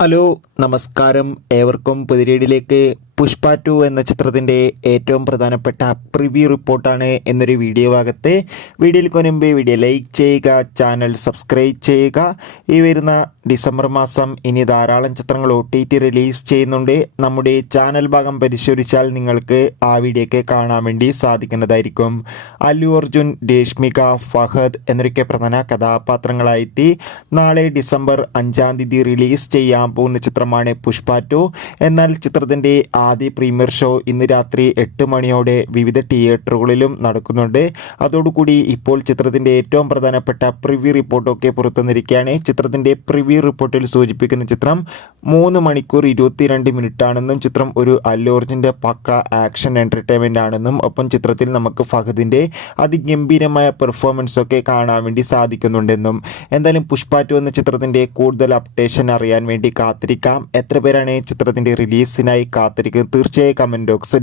Hello നമസ്കാരം. ഏവർക്കും പുതിരേടിലേക്ക് പുഷ്പ 2 എന്ന ചിത്രത്തിൻ്റെ ഏറ്റവും പ്രധാനപ്പെട്ട പ്രിവ്യൂ റിപ്പോർട്ടാണ് എന്നൊരു വീഡിയോ ഭാഗത്ത്. വീഡിയോയിൽ മുൻപ് വീഡിയോ ലൈക്ക് ചെയ്യുക, ചാനൽ സബ്സ്ക്രൈബ് ചെയ്യുക. ഈ വരുന്ന ഡിസംബർ മാസം ഇനി ധാരാളം ചിത്രങ്ങൾ OTT റിലീസ് ചെയ്യുന്നുണ്ട്. നമ്മുടെ ചാനൽ ഭാഗം പരിശോധിച്ചാൽ നിങ്ങൾക്ക് ആ വീഡിയോയ്ക്ക് കാണാൻ വേണ്ടി സാധിക്കുന്നതായിരിക്കും. അല്ലു അർജുൻ, രേഷ്മിക, ഫഹദ് എന്നൊക്കെ പ്രധാന കഥാപാത്രങ്ങളായെത്തി നാളെ ഡിസംബർ 5-ാം തീയതി റിലീസ് ചെയ്യാൻ പോകുന്ന ചിത്രമാണ് പുഷ്പ 2. എന്നാൽ ചിത്രത്തിൻ്റെ ആദ്യ പ്രീമിയർ ഷോ ഇന്ന് രാത്രി 8 മണിയോടെ വിവിധ തിയേറ്ററുകളിലും നടക്കുന്നുണ്ട്. അതോടുകൂടി ഇപ്പോൾ ചിത്രത്തിൻ്റെ ഏറ്റവും പ്രധാനപ്പെട്ട പ്രിവ്യൂ റിപ്പോർട്ടൊക്കെ പുറത്തുവന്നിരിക്കുകയാണ്. ചിത്രത്തിൻ്റെ പ്രിവ്യൂ റിപ്പോർട്ടിൽ സൂചിപ്പിക്കുന്ന ചിത്രം 3 മണിക്കൂർ 22 മിനിറ്റ് ആണെന്നും ചിത്രം ഒരു അല്ലു അർജുൻ്റെ പക്ക ആക്ഷൻ എൻ്റർടൈൻമെൻ്റ് ആണെന്നും ഒപ്പം ചിത്രത്തിൽ നമുക്ക് ഫഹദിൻ്റെ അതിഗംഭീരമായ പെർഫോമൻസ് ഒക്കെ കാണാൻ വേണ്ടി സാധിക്കുന്നുണ്ടെന്നും. എന്തായാലും പുഷ്പ 2 എന്ന ചിത്രത്തിൻ്റെ കൂടുതൽ അപ്ഡേഷൻ അറിയാൻ വേണ്ടി കാത്തിരിക്കാം. എത്ര പേരാണ് ചിത്രത്തിൻ്റെ റിലീസിനായി കാത്തിരിക്കുന്നത്? തീർച്ചയായും കമൻറ്റ് ബോക്സിൽ